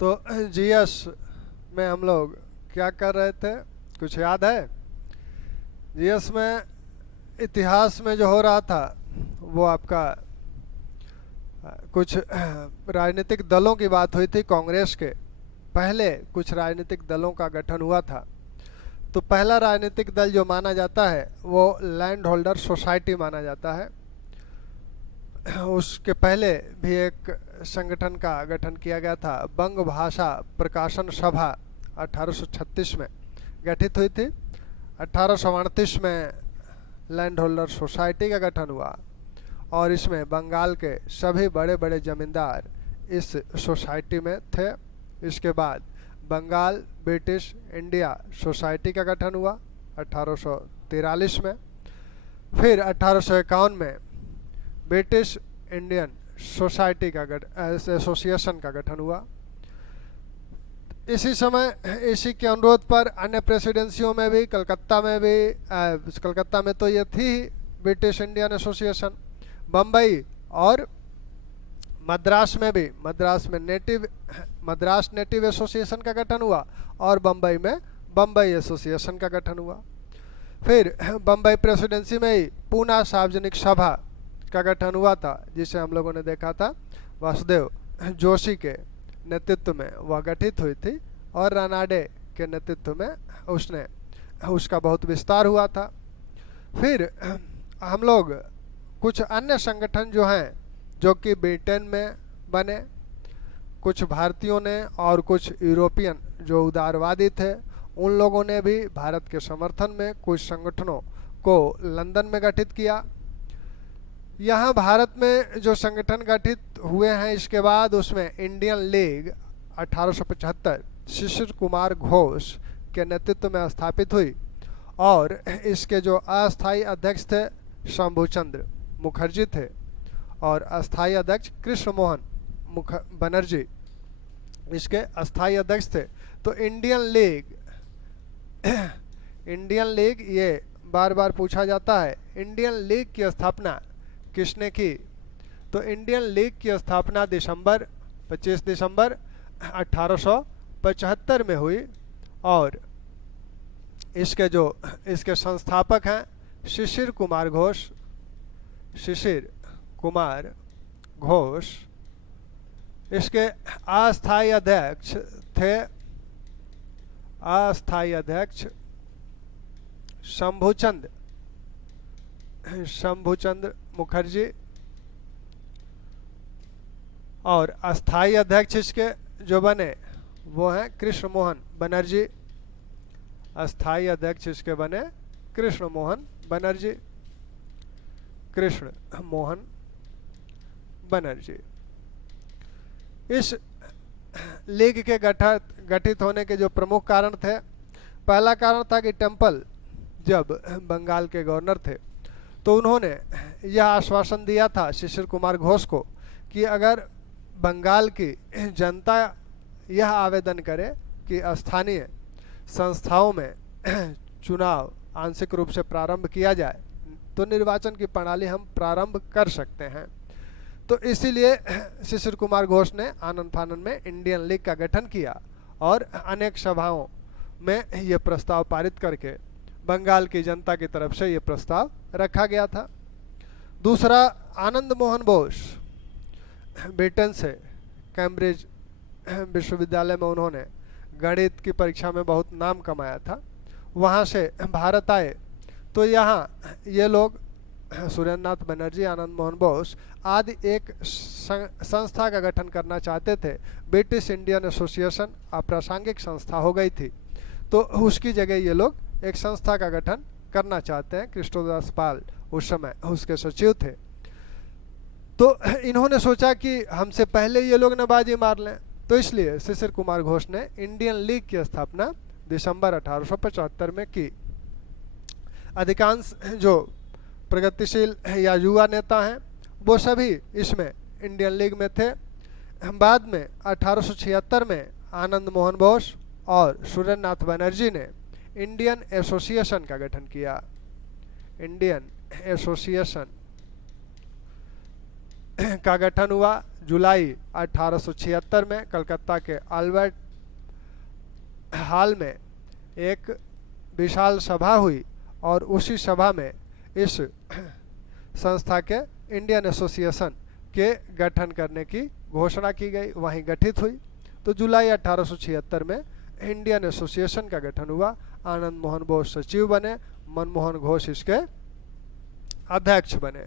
तो जीएस में हम लोग क्या कर रहे थे, कुछ याद है? जीएस में इतिहास में जो हो रहा था वो आपका कुछ राजनीतिक दलों की बात हुई थी। कांग्रेस के पहले कुछ राजनीतिक दलों का गठन हुआ था। तो पहला राजनीतिक दल जो माना जाता है वो लैंड होल्डर सोसाइटी माना जाता है। उसके पहले भी एक संगठन का गठन किया गया था, बंग भाषा प्रकाशन सभा 1836 में गठित हुई थी। 1838 में लैंड होल्डर सोसाइटी का गठन हुआ और इसमें बंगाल के सभी बड़े बड़े जमींदार इस सोसाइटी में थे। इसके बाद बंगाल ब्रिटिश इंडिया सोसाइटी का गठन हुआ 1843 में। फिर 1851 में ब्रिटिश इंडियन सोसाइटी का एसोसिएशन का गठन हुआ। इसी समय इसी के अनुरोध पर अन्य प्रेसिडेंसियों में भी, कलकत्ता में भी, कलकत्ता में तो ये थी ही ब्रिटिश इंडियन एसोसिएशन, बम्बई और मद्रास में भी, मद्रास नेटिव एसोसिएशन का गठन हुआ और बम्बई में बम्बई एसोसिएशन का गठन हुआ। फिर बम्बई प्रेसिडेंसी में ही पूना सार्वजनिक सभा का गठन हुआ था, जिसे हम लोगों ने देखा था वासुदेव जोशी के नेतृत्व में वह गठित हुई थी और रानाडे के नेतृत्व में उसका बहुत विस्तार हुआ था। फिर हम लोग कुछ अन्य संगठन जो हैं जो कि ब्रिटेन में बने, कुछ भारतीयों ने और कुछ यूरोपियन जो उदारवादी थे उन लोगों ने भी भारत के समर्थन में कुछ संगठनों को लंदन में गठित किया। यहाँ भारत में जो संगठन गठित हुए हैं इसके बाद उसमें इंडियन लीग 1875 शिशिर कुमार घोष के नेतृत्व में स्थापित हुई और इसके जो अस्थायी अध्यक्ष थे शंभुचंद्र मुखर्जी थे और अस्थायी अध्यक्ष कृष्ण मोहन बनर्जी इसके अस्थायी अध्यक्ष थे। तो इंडियन लीग ये बार बार पूछा जाता है, इंडियन लीग की स्थापना किसने की? तो इंडियन लीग की स्थापना 25 दिसंबर 1875 में हुई और इसके संस्थापक हैं शिशिर कुमार घोष। इसके अस्थायी अध्यक्ष शंभुचंद्र मुखर्जी और अस्थायी अध्यक्ष इसके जो बने वो हैं कृष्ण मोहन बनर्जी। अस्थायी अध्यक्ष इसके बने कृष्ण मोहन बनर्जी। इस लीग के गठित होने के जो प्रमुख कारण थे, पहला कारण था कि टेम्पल जब बंगाल के गवर्नर थे तो उन्होंने यह आश्वासन दिया था शिशिर कुमार घोष को कि अगर बंगाल की जनता यह आवेदन करे कि स्थानीय संस्थाओं में चुनाव आंशिक रूप से प्रारंभ किया जाए तो निर्वाचन की प्रणाली हम प्रारंभ कर सकते हैं। तो इसीलिए शिशिर कुमार घोष ने आनन फानन में इंडियन लीग का गठन किया और अनेक सभाओं में ये प्रस्ताव पारित करके बंगाल की जनता की तरफ से ये प्रस्ताव रखा गया था। दूसरा, आनंद मोहन बोस ब्रिटेन से कैम्ब्रिज विश्वविद्यालय में उन्होंने गणित की परीक्षा में बहुत नाम कमाया था। वहाँ से भारत आए तो यहाँ ये लोग सुरेंद्रनाथ बनर्जी, आनंद मोहन बोस आदि एक संस्था का गठन करना चाहते थे। ब्रिटिश इंडियन एसोसिएशन अप्रासंगिक संस्था हो गई थी तो उसकी जगह ये लोग एक संस्था का गठन करना चाहते हैं। कृष्णदास पाल उस समय उसके सचिव थे। तो इन्होंने सोचा कि हमसे पहले ये लोग न बाजी मार लें, तो इसलिए शिशिर कुमार घोष ने इंडियन लीग की स्थापना दिसंबर 1875 में की। अधिकांश जो प्रगतिशील या युवा नेता हैं वो सभी इसमें इंडियन लीग में थे। बाद में 1876 में आनंद मोहन बोस और सुरेंद्रनाथ बनर्जी ने इंडियन एसोसिएशन का गठन किया। इंडियन एसोसिएशन का गठन हुआ जुलाई 1876 में कलकत्ता के अल्बर्ट हॉल में। एक विशाल सभा हुई और उसी सभा में इस संस्था के इंडियन एसोसिएशन के गठन करने की घोषणा की गई, वहीं गठित हुई। तो जुलाई 1876 में इंडियन एसोसिएशन का गठन हुआ। आनंद मोहन बोस सचिव बने, मनमोहन घोष इसके अध्यक्ष बने।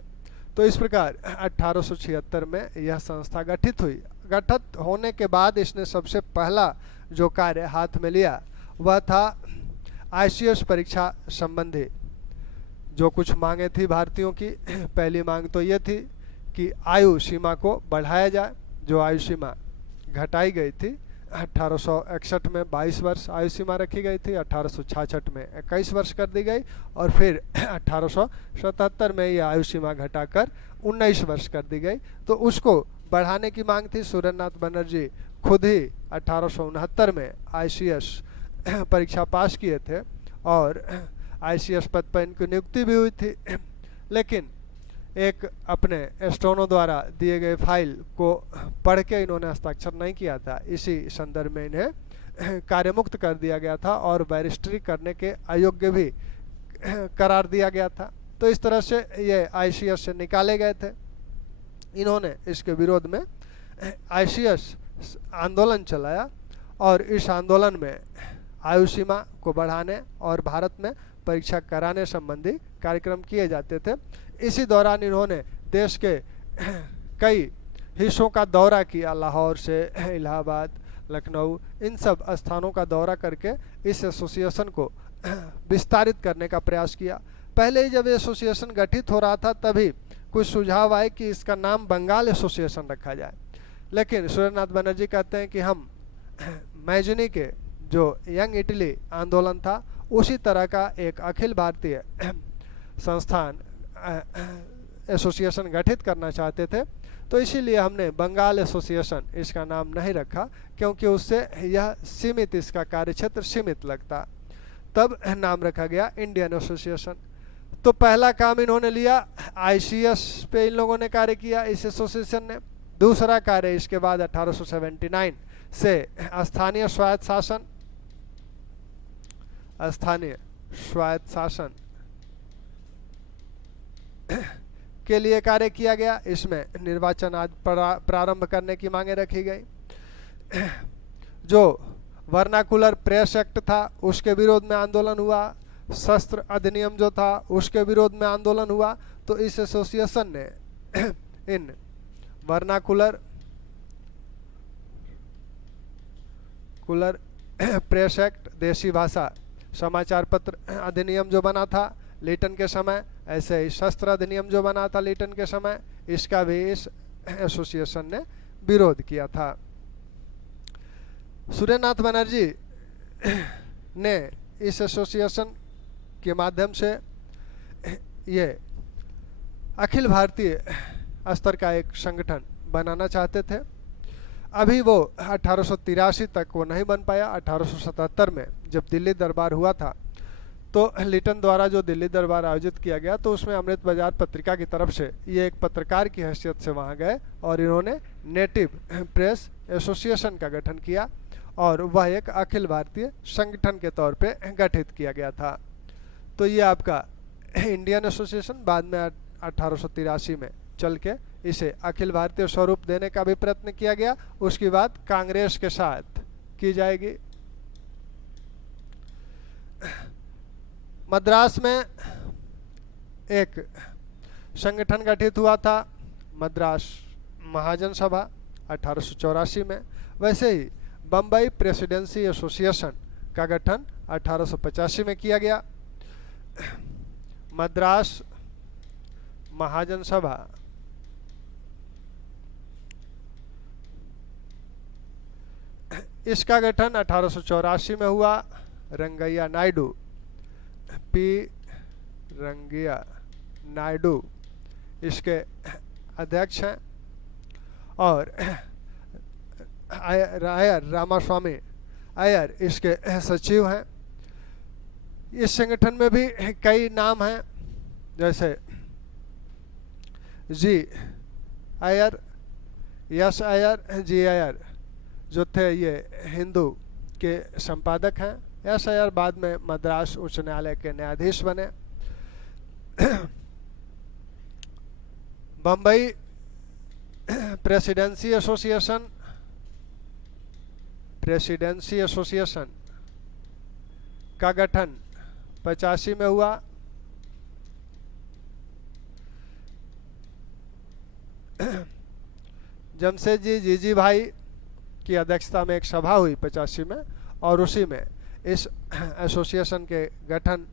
तो इस प्रकार 1876 में यह संस्था गठित हुई। गठित होने के बाद इसने सबसे पहला जो कार्य हाथ में लिया वह था ICS परीक्षा संबंधी जो कुछ मांगे थी भारतीयों की। पहली मांग तो ये थी कि आयु सीमा को बढ़ाया जाए। जो आयु सीमा घटाई गई थी 1861 में 22 वर्ष आयु सीमा रखी गई थी, 1866 में 21 वर्ष कर दी गई और फिर 1877 में यह आयु सीमा घटाकर 19 वर्ष कर दी गई। तो उसको बढ़ाने की मांग थी। सुरेंद्रनाथ बनर्जी खुद ही 1869 में ICS परीक्षा पास किए थे और ICS पद पर इनकी नियुक्ति भी हुई थी, लेकिन एक अपने स्टोनो द्वारा दिए गए फाइल को पढ़ के इन्होंने हस्ताक्षर नहीं किया था। इसी संदर्भ में इन्हें कार्यमुक्त कर दिया गया था और बैरिस्ट्री करने के अयोग्य भी करार दिया गया था। तो इस तरह से ये ICS से निकाले गए थे। इन्होंने इसके विरोध में ICS आंदोलन चलाया और इस आंदोलन में आयु सीमा को बढ़ाने और भारत में परीक्षा कराने संबंधी कार्यक्रम किए जाते थे। इसी दौरान इन्होंने देश के कई हिस्सों का दौरा किया, लाहौर से इलाहाबाद, लखनऊ, इन सब स्थानों का दौरा करके इस एसोसिएशन को विस्तारित करने का प्रयास किया। पहले ही जब एसोसिएशन गठित हो रहा था तभी कुछ सुझाव आए कि इसका नाम बंगाल एसोसिएशन रखा जाए, लेकिन सुरेंद्रनाथ बनर्जी कहते हैं कि हम मैजनी के जो यंग इटली आंदोलन था उसी तरह का एक अखिल भारतीय संस्थान एसोसिएशन गठित करना चाहते थे। तो इसीलिए हमने बंगाल एसोसिएशन इसका नाम नहीं रखा, क्योंकि उससे यह सीमित, इसका कार्यक्षेत्र सीमित लगता। तब नाम रखा गया इंडियन एसोसिएशन। तो पहला काम इन्होंने लिया, ICS पे इन लोगों ने कार्य किया इस एसोसिएशन ने। दूसरा कार्य इसके बाद 1879 से स्थानीय स्वायत्त शासन के लिए कार्य किया गया। इसमें निर्वाचन आदि प्रारंभ करने की मांगे रखी गई। जो वर्नाकुलर प्रेस एक्ट था उसके विरोध में आंदोलन हुआ। शस्त्र अधिनियम जो था उसके विरोध में आंदोलन हुआ। तो इस एसोसिएशन ने इन वर्नाकुलर प्रेस एक्ट, देसी भाषा समाचार पत्र अधिनियम जो बना था लिटन के समय, ऐसे ही शस्त्र अधिनियम जो बना था लिटन के समय, इसका भी इस एसोसिएशन ने विरोध किया था। सुरेंद्रनाथ बनर्जी ने इस एसोसिएशन के माध्यम से ये अखिल भारतीय स्तर का एक संगठन बनाना चाहते थे। अभी वो 1883 तक वो नहीं बन पाया। 1877 में जब दिल्ली दरबार हुआ था तो लिटन द्वारा जो दिल्ली दरबार आयोजित किया गया तो उसमें अमृत बाजार पत्रिका की तरफ से ये एक पत्रकार की हैसियत से वहाँ गए और इन्होंने नेटिव प्रेस एसोसिएशन का गठन किया और वह एक अखिल भारतीय संगठन के तौर पे गठित किया गया था। तो ये आपका इंडियन एसोसिएशन बाद में 1883 में चल के इसे अखिल भारतीय स्वरूप देने का भी प्रयत्न किया गया। उसके बाद कांग्रेस के साथ की जाएगी। मद्रास में एक संगठन गठित हुआ था, मद्रास महाजन सभा 1884 में। वैसे ही बम्बई प्रेसिडेंसी एसोसिएशन का गठन 1885 में किया गया। मद्रास महाजन सभा इसका गठन 1884 में हुआ। रंगैया नायडू, पी रंगैया नायडू इसके अध्यक्ष हैं और अय्यर रामास्वामी अय्यर इसके सचिव हैं। इस संगठन में भी कई नाम हैं, जैसे जी अय्यर, यश अय्यर, जी अय्यर जो थे ये हिंदू के संपादक हैं। यश अय्यर बाद में मद्रास उच्च न्यायालय के न्यायाधीश बने। बम्बई प्रेसिडेंसी एसोसिएशन का गठन 85 में हुआ। जमशेदजी जीजी भाई की अध्यक्षता में एक सभा हुई 85 में, और उसी में इस एसोसिएशन के गठन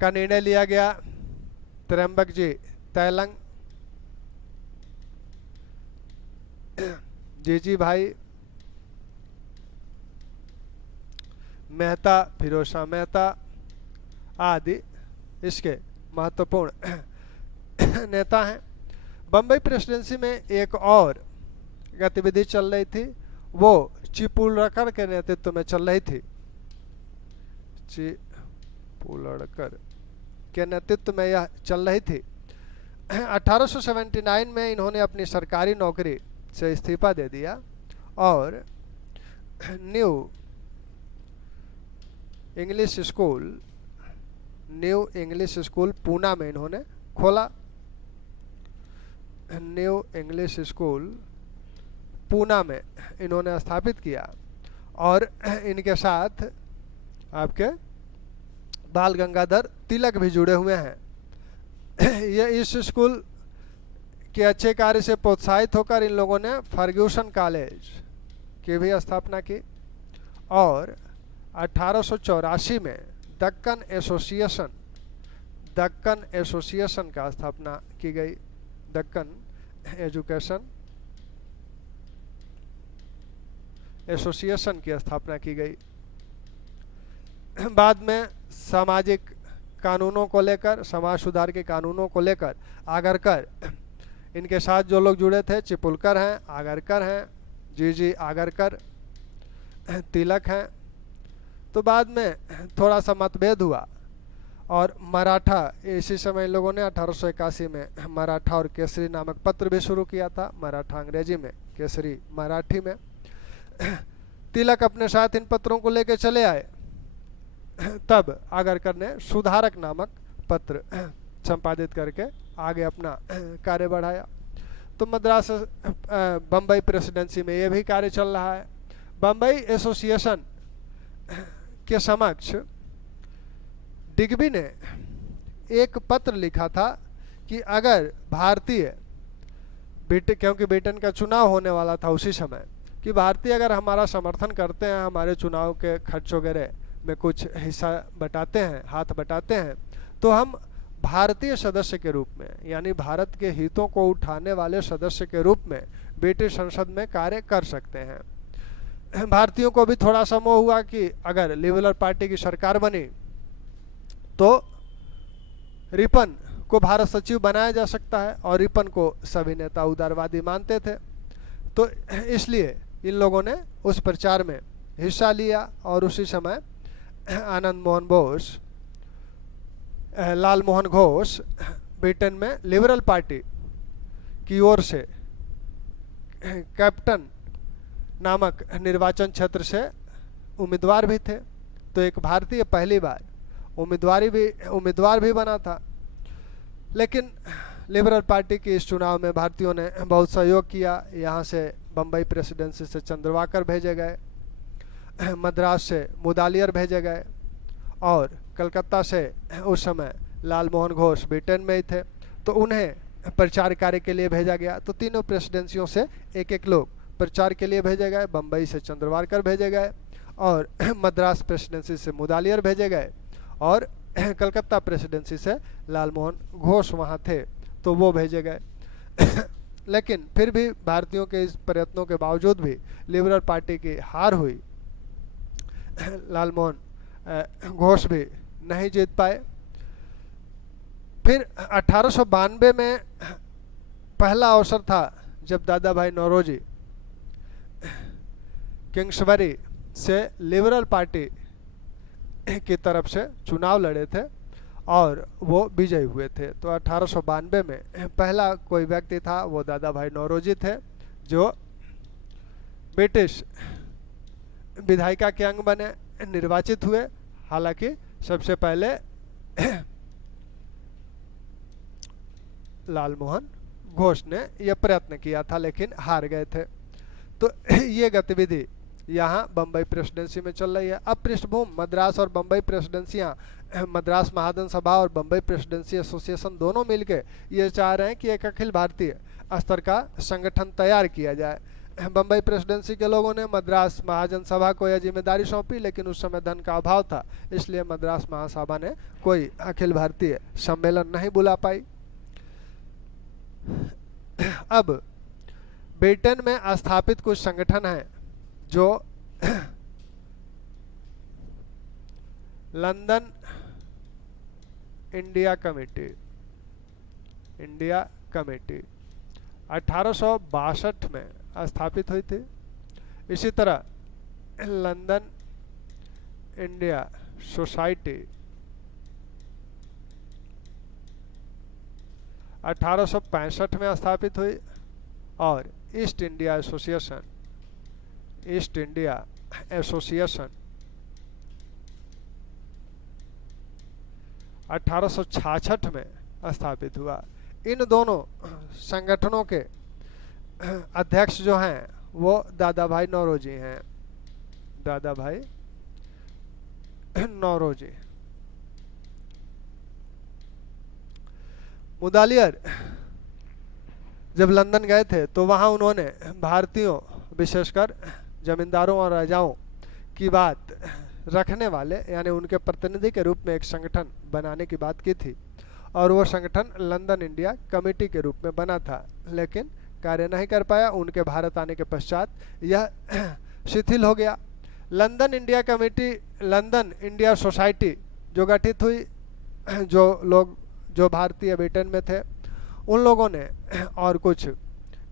का निर्णय लिया गया। त्र्यंबक जी तैलंग, जीजी भाई मेहता, फिरोज मेहता आदि इसके महत्वपूर्ण नेता हैं। बम्बई प्रेसिडेंसी में एक और गतिविधि चल रही थी, वो चिपुलकर के नेतृत्व में चल रही थी। चिपुलकर के नेतृत्व में यह चल रही थी। 1879 में इन्होंने अपनी सरकारी नौकरी से इस्तीफा दे दिया और न्यू इंग्लिश स्कूल पूना में इन्होंने खोला। न्यू इंग्लिश स्कूल पूना में इन्होंने स्थापित किया, और इनके साथ आपके बाल गंगाधर तिलक भी जुड़े हुए हैं। ये इस स्कूल के अच्छे कार्य से प्रोत्साहित होकर इन लोगों ने फर्ग्यूसन कॉलेज की भी स्थापना की, और 1884 में दक्कन एसोसिएशन का स्थापना की गई। दक्कन एजुकेशन एसोसिएशन की स्थापना की गई। बाद में सामाजिक कानूनों को लेकर, समाज सुधार के कानूनों को लेकर आगरकर, इनके साथ जो लोग जुड़े थे चिपुलकर हैं, आगरकर हैं, जी आगरकर, तिलक हैं। तो बाद में थोड़ा सा मतभेद हुआ और मराठा, इसी समय इन लोगों ने 1881 में मराठा और केसरी नामक पत्र भी शुरू किया था। मराठा अंग्रेजी में, केसरी मराठी में। तिलक अपने साथ इन पत्रों को लेकर चले आए। तब आगरकर ने सुधारक नामक पत्र संपादित करके आगे अपना कार्य बढ़ाया। तो मद्रास बम्बई प्रेसिडेंसी में ये भी कार्य चल रहा है। बम्बई एसोसिएशन के समक्ष डिग्बी ने एक पत्र लिखा था कि अगर भारतीय, क्योंकि ब्रिटेन का चुनाव होने वाला था उसी समय, कि भारतीय अगर हमारा समर्थन करते हैं, हमारे चुनाव के खर्च वगैरह में कुछ हिस्सा बटाते हैं, हाथ बटाते हैं, तो हम भारतीय सदस्य के रूप में, यानी भारत के हितों को उठाने वाले सदस्य के रूप में ब्रिटिश संसद में कार्य कर सकते हैं। भारतीयों को भी थोड़ा सा मोह हुआ कि अगर लिबरल पार्टी की सरकार बनी तो रिपन को भारत सचिव बनाया जा सकता है, और रिपन को सभी नेता उदारवादी मानते थे। तो इसलिए इन लोगों ने उस प्रचार में हिस्सा लिया, और उसी समय आनंद मोहन बोस, लाल मोहन घोष ब्रिटेन में लिबरल पार्टी की ओर से कैप्टन नामक निर्वाचन क्षेत्र से उम्मीदवार भी थे। तो एक भारतीय पहली बार उम्मीदवार भी बना था। लेकिन लिबरल पार्टी के इस चुनाव में भारतीयों ने बहुत सहयोग किया। यहाँ से बम्बई प्रेसिडेंसी से चंद्रवाकर भेजे गए, मद्रास से मुदालियर भेजे गए, और कलकत्ता से उस समय लाल मोहन घोष ब्रिटेन में ही थे, तो उन्हें प्रचार कार्य के लिए भेजा गया। तो तीनों प्रेसिडेंसियों से एक एक लोग प्रचार के लिए भेजे गए। बम्बई से चंद्रवाकर भेजे गए, और मद्रास प्रेसिडेंसी से मुदालियर भेजे गए, और कलकत्ता प्रेसिडेंसी से लाल मोहन घोष वहाँ थे तो वो भेजे गए। लेकिन फिर भी भारतीयों के इस प्रयत्नों के बावजूद भी लिबरल पार्टी की हार हुई। लाल मोहन घोष भी नहीं जीत पाए। फिर 1892 में पहला अवसर था जब दादा भाई नौरोजी किंग्सबरी से लिबरल पार्टी की तरफ से चुनाव लड़े थे, और वो विजयी हुए थे। तो 1892 में पहला कोई व्यक्ति था वो दादा भाई नौरोजी थे, जो ब्रिटिश विधायिका के अंग बने, निर्वाचित हुए। हालांकि सबसे पहले लाल मोहन घोष ने यह प्रयत्न किया था, लेकिन हार गए थे। तो ये गतिविधि यहाँ बम्बई प्रेसिडेंसी में चल रही है। अब पृष्ठभूमि मद्रास और बम्बई प्रेसिडेंसियाँ, मद्रास महाजन सभा और बम्बई प्रेसिडेंसी एसोसिएशन दोनों मिलकर ये चाह रहे हैं कि एक अखिल भारतीय स्तर का संगठन तैयार किया जाए। बम्बई प्रेसिडेंसी के लोगों ने मद्रास महाजन सभा को यह जिम्मेदारी सौंपी, लेकिन उस समय धन का अभाव था, इसलिए मद्रास महासभा ने कोई अखिल भारतीय सम्मेलन नहीं बुला पाई। अब ब्रिटेन में स्थापित कुछ संगठन हैं जो लंदन इंडिया कमेटी 1862 में स्थापित हुई थी। इसी तरह लंदन इंडिया सोसाइटी 1865 में स्थापित हुई, और ईस्ट इंडिया एसोसिएशन 1866 में स्थापित हुआ। इन दोनों संगठनों के अध्यक्ष जो हैं वो दादा भाई नौरोजी हैं, दादा भाई नौरोजी। मुदालियर जब लंदन गए थे तो वहाँ उन्होंने भारतीयों, विशेषकर जमींदारों और राजाओं की बात रखने वाले, यानी उनके प्रतिनिधि के रूप में एक संगठन बनाने की बात की थी, और वो संगठन लंदन इंडिया कमेटी के रूप में बना था, लेकिन कार्य नहीं कर पाया। उनके भारत आने के पश्चात यह शिथिल हो गया। London India committee, London India society जो गठित हुई, जो भारतीय ब्रिटेन में थे उन लोगों ने और कुछ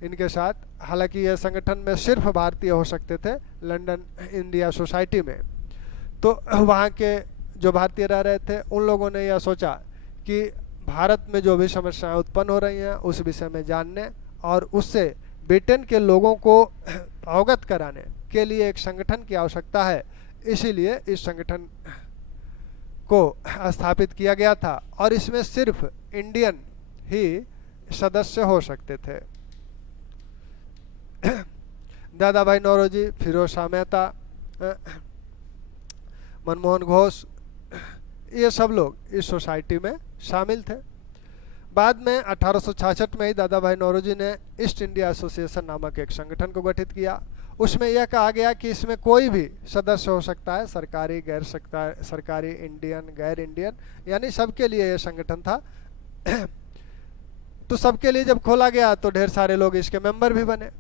इनके साथ, हालांकि यह संगठन में सिर्फ भारतीय हो सकते थे लंदन इंडिया सोसाइटी में, तो वहाँ के जो भारतीय रह रहे थे उन लोगों ने यह सोचा कि भारत में जो भी समस्याएं उत्पन्न हो रही हैं उस विषय में जानने और उससे ब्रिटेन के लोगों को अवगत कराने के लिए एक संगठन की आवश्यकता है। इसीलिए इस संगठन को स्थापित किया गया था, और इसमें सिर्फ इंडियन ही सदस्य हो सकते थे। दादा भाई नौरोजी, फिरोज शाह मेहता, मनमोहन घोष, ये सब लोग इस सोसाइटी में शामिल थे। बाद में 1866 में ही दादा भाई नौरोजी ने ईस्ट इंडिया एसोसिएशन नामक एक संगठन को गठित किया। उसमें यह कहा गया कि इसमें कोई भी सदस्य हो सकता है, सरकारी, गैर सरकारी, इंडियन, गैर इंडियन, यानी सबके लिए यह संगठन था। तो सबके लिए जब खोला गया तो ढेर सारे लोग इसके मेंबर भी बने।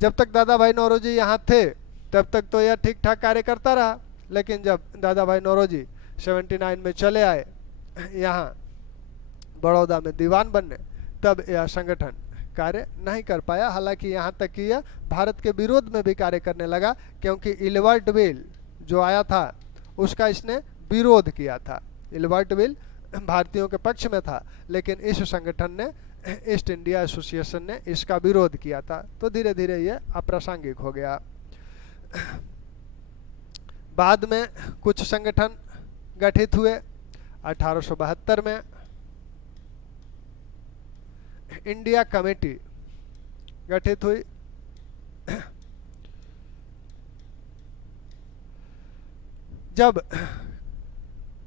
जब तक दादा भाई नौरोजी यहाँ थे तब तक तो यह ठीक ठाक कार्य करता रहा, लेकिन जब दादा भाई नौरोजी 79 में चले आए यहाँ बड़ौदा में दीवान बनने, तब यह संगठन कार्य नहीं कर पाया। हालांकि यहाँ तक कि यह भारत के विरोध में भी कार्य करने लगा, क्योंकि इल्बर्ट बिल जो आया था उसका इसने विरोध किया था। इल्बर्ट बिल भारतीयों के पक्ष में था, लेकिन इस संगठन ने, ईस्ट इंडिया एसोसिएशन ने इसका विरोध किया था। तो धीरे धीरे ये अप्रासंगिक हो गया। बाद में कुछ संगठन गठित हुए। 1872 में इंडिया कमेटी गठित हुई। जब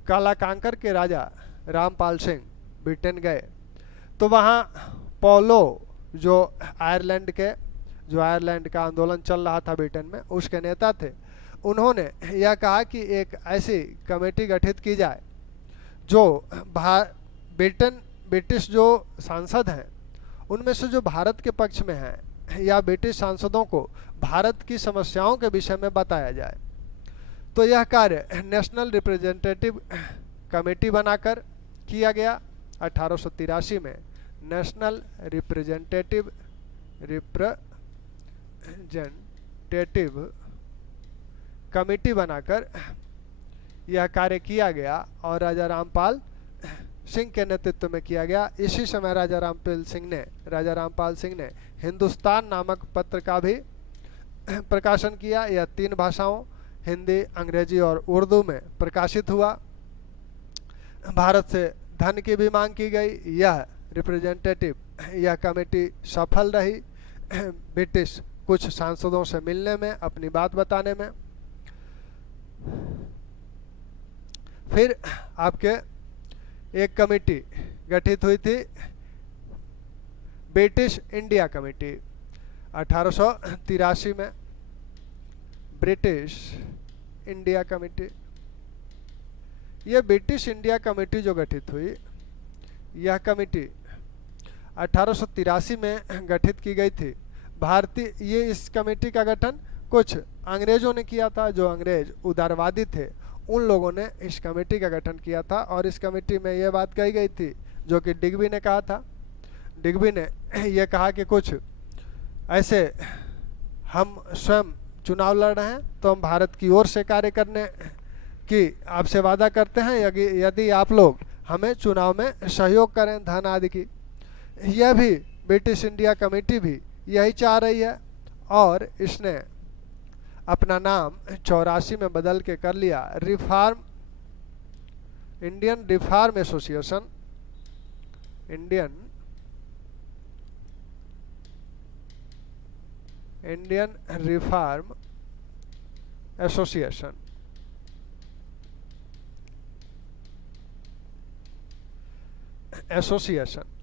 कालाकांकर के राजा रामपाल सिंह ब्रिटेन गए तो वहाँ पोलो, जो आयरलैंड का आंदोलन चल रहा था ब्रिटेन में, उसके नेता थे। उन्होंने यह कहा कि एक ऐसी कमेटी गठित की जाए जो ब्रिटिश जो सांसद हैं उनमें से जो भारत के पक्ष में हैं, या ब्रिटिश सांसदों को भारत की समस्याओं के विषय में बताया जाए। तो यह कार्य नेशनल रिप्रेजेंटेटिव कमेटी बनाकर किया गया। 1883 में नेशनल रिप्रेजेंटेटिव कमेटी बनाकर यह कार्य किया गया, और राजा रामपाल सिंह के नेतृत्व में किया गया। इसी समय राजा रामपाल सिंह ने हिंदुस्तान नामक पत्र का भी प्रकाशन किया। यह 3 भाषाओं हिंदी, अंग्रेजी और उर्दू में प्रकाशित हुआ। भारत से धन की भी मांग की गई। यह कमेटी सफल रही ब्रिटिश कुछ सांसदों से मिलने में, अपनी बात बताने में। फिर आपके एक कमेटी गठित हुई थी, ब्रिटिश इंडिया कमेटी 1883 में। ब्रिटिश इंडिया कमेटी, यह ब्रिटिश इंडिया कमेटी जो गठित हुई, यह कमेटी 1883 में गठित की गई थी। इस कमेटी का गठन कुछ अंग्रेजों ने किया था, जो अंग्रेज उदारवादी थे, उन लोगों ने इस कमेटी का गठन किया था। और इस कमेटी में यह बात कही गई थी जो कि डिग्बी ने कहा था। डिग्बी ने यह कहा कि कुछ ऐसे हम स्वयं चुनाव लड़ रहे हैं, तो हम भारत की ओर से कार्य करने की आपसे वादा करते हैं यदि आप लोग हमें चुनाव में सहयोग करें, धन आदि की। यह भी ब्रिटिश इंडिया कमेटी भी यही चाह रही है, और इसने अपना नाम 84 में बदल के कर लिया Indian reform association. Indian reform association.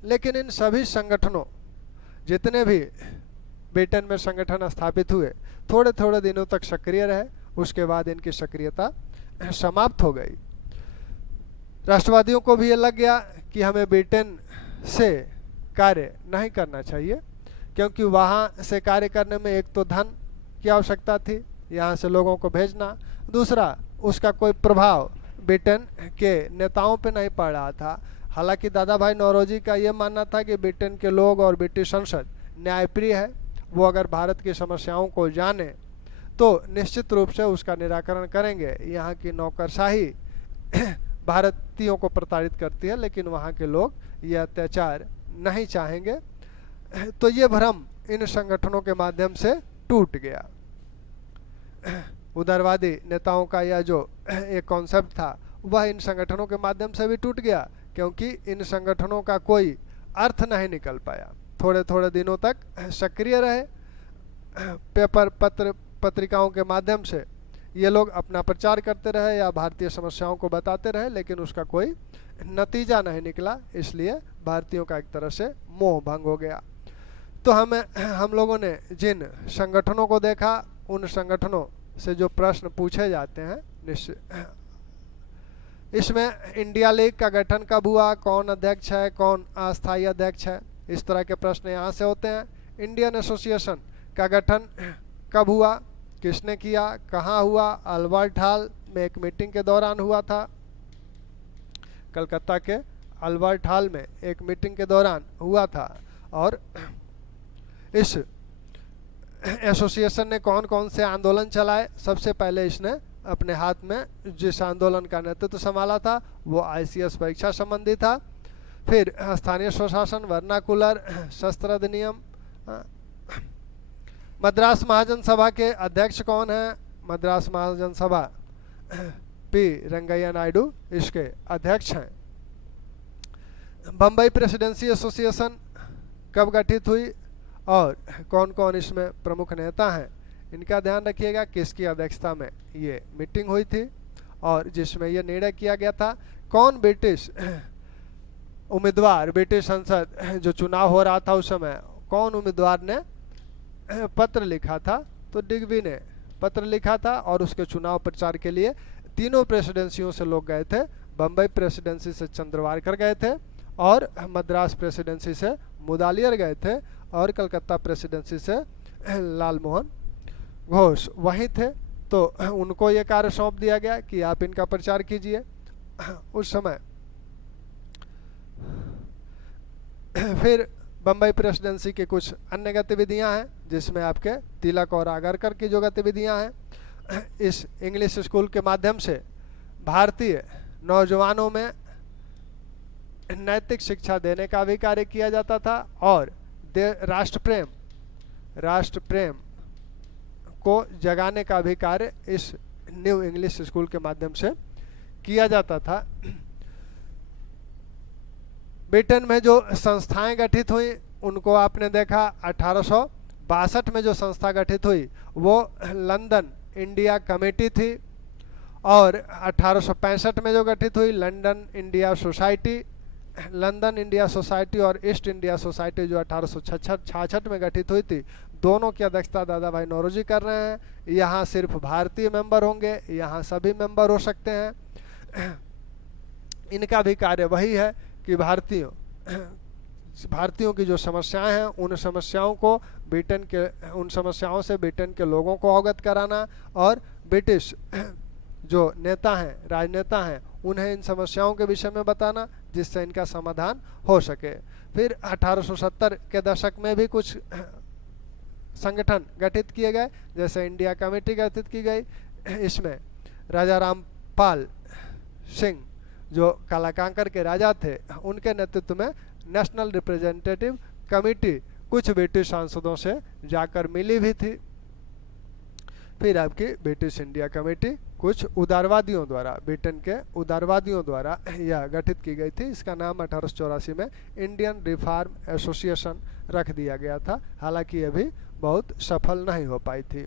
लेकिन इन सभी संगठनों, जितने भी ब्रिटेन में संगठन स्थापित हुए, थोड़े थोड़े दिनों तक सक्रिय रहे, उसके बाद इनकी सक्रियता समाप्त हो गई। राष्ट्रवादियों को भी ये लग गया कि हमें ब्रिटेन से कार्य नहीं करना चाहिए, क्योंकि वहाँ से कार्य करने में एक तो धन की आवश्यकता थी, यहाँ से लोगों को भेजना, दूसरा उसका कोई प्रभाव ब्रिटेन के नेताओं पे नहीं पड़ रहा था। हालांकि दादा भाई नौरोजी का ये मानना था कि ब्रिटेन के लोग और ब्रिटिश संसद न्यायप्रिय है, वो अगर भारत की समस्याओं को जाने तो निश्चित रूप से उसका निराकरण करेंगे। यहाँ की नौकरशाही भारतीयों को प्रताड़ित करती है, लेकिन वहाँ के लोग ये अत्याचार नहीं चाहेंगे। तो ये भ्रम इन संगठनों के माध्यम से टूट गया। उदारवादी नेताओं का यह जो एक कॉन्सेप्ट था, वह इन संगठनों के माध्यम से भी टूट गया, क्योंकि इन संगठनों का कोई अर्थ नहीं निकल पाया। थोड़े थोड़े दिनों तक सक्रिय रहे, पेपर पत्रिकाओं के माध्यम से ये लोग अपना प्रचार करते रहे या भारतीय समस्याओं को बताते रहे, लेकिन उसका कोई नतीजा नहीं निकला। इसलिए भारतीयों का एक तरह से मोह भंग हो गया। तो हम लोगों ने जिन संगठनों को देखा, उन संगठनों से जो प्रश्न पूछे जाते हैं, इसमें इंडिया लीग का गठन कब हुआ, कौन अध्यक्ष है, कौन अस्थायी अध्यक्ष है, इस तरह के प्रश्न यहाँ से होते हैं। इंडियन एसोसिएशन का गठन कब हुआ, किसने किया, कहाँ हुआ? अल्बर्ट हॉल में एक मीटिंग के दौरान हुआ था। कलकत्ता के अल्बर्ट हॉल में एक मीटिंग के दौरान हुआ था। और इस एसोसिएशन ने कौन कौन से आंदोलन चलाए? सबसे पहले इसने अपने हाथ में जिस आंदोलन का नेतृत्व संभाला था वो आईसीएस परीक्षा संबंधी था। फिर स्थानीय स्वशासन, वर्नाकुलर, शस्त्र अधिनियम। मद्रास महाजन सभा के अध्यक्ष कौन है? मद्रास महाजन सभा पी रंगैया नायडू इसके अध्यक्ष हैं। बम्बई प्रेसिडेंसी एसोसिएशन कब गठित हुई और कौन कौन इसमें प्रमुख नेता हैं, इनका ध्यान रखिएगा। किसकी अध्यक्षता में ये मीटिंग हुई थी और जिसमें यह निर्णय किया गया था? कौन ब्रिटिश उम्मीदवार, ब्रिटिश संसद जो चुनाव हो रहा था उस समय, कौन उम्मीदवार ने पत्र लिखा था? तो डिग्बी ने पत्र लिखा था और उसके चुनाव प्रचार के लिए तीनों प्रेसिडेंसियों से लोग गए थे। बम्बई प्रेसिडेंसी से चंद्रवारकर गए थे और मद्रास प्रेसिडेंसी से मुदालियर गए थे और कलकत्ता प्रेसिडेंसी से लालमोहन घोष वहीं थे। तो उनको ये कार्य सौंप दिया गया कि आप इनका प्रचार कीजिए। उस समय फिर बम्बई प्रेसिडेंसी की कुछ अन्य गतिविधियां हैं, जिसमें आपके तिलक और आगरकर की जो गतिविधियां हैं, इस इंग्लिश स्कूल के माध्यम से भारतीय नौजवानों में नैतिक शिक्षा देने का भी कार्य किया जाता था और राष्ट्र प्रेम को जगाने का भी कार्य इस न्यू इंग्लिश स्कूल के माध्यम से किया जाता था। ब्रिटेन में जो संस्थाएं गठित हुई उनको आपने देखा। 1862 में जो संस्था गठित हुई वो लंदन इंडिया कमेटी थी, और 1865 में जो गठित हुई लंदन इंडिया सोसाइटी और ईस्ट इंडिया सोसाइटी जो 1866 में गठित हुई थी, दोनों की अध्यक्षता दादा भाई नौरोजी कर रहे हैं। यहाँ सिर्फ भारतीय मेंबर होंगे, यहाँ सभी मेंबर हो सकते हैं। इनका भी कार्य वही है कि भारतीयों की जो समस्याएं हैं उन समस्याओं से ब्रिटेन के लोगों को अवगत कराना, और ब्रिटिश जो नेता हैं, राजनेता हैं, उन्हें इन समस्याओं के विषय में बताना जिससे इनका समाधान हो सके। फिर 1870 के दशक में भी कुछ संगठन गठित किए गए, जैसे इंडिया कमेटी गठित की गई। इसमें राजा रामपाल सिंह जो कालाकांकर के राजा थे, उनके नेतृत्व में नेशनल रिप्रेजेंटेटिव कमेटी कुछ ब्रिटिश सांसदों से जाकर मिली भी थी। फिर आपकी ब्रिटिश इंडिया कमेटी कुछ उदारवादियों द्वारा, ब्रिटेन के उदारवादियों द्वारा यह गठित की गई थी। इसका नाम 1884 में इंडियन रिफॉर्म एसोसिएशन रख दिया गया था, हालांकि यह भी बहुत सफल नहीं हो पाई थी।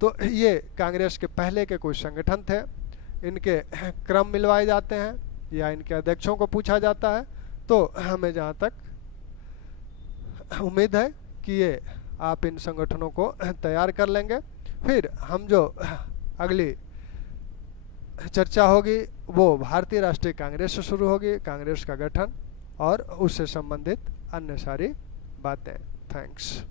तो ये कांग्रेस के पहले के कुछ संगठन थे। इनके क्रम मिलवाए जाते हैं या इनके अध्यक्षों को पूछा जाता है। तो हमें जहाँ तक उम्मीद है कि ये आप इन संगठनों को तैयार कर लेंगे। फिर हम जो अगली चर्चा होगी वो भारतीय राष्ट्रीय कांग्रेस से शुरू होगी, कांग्रेस का गठन और उससे संबंधित अन्य सारी बातें। थैंक्स।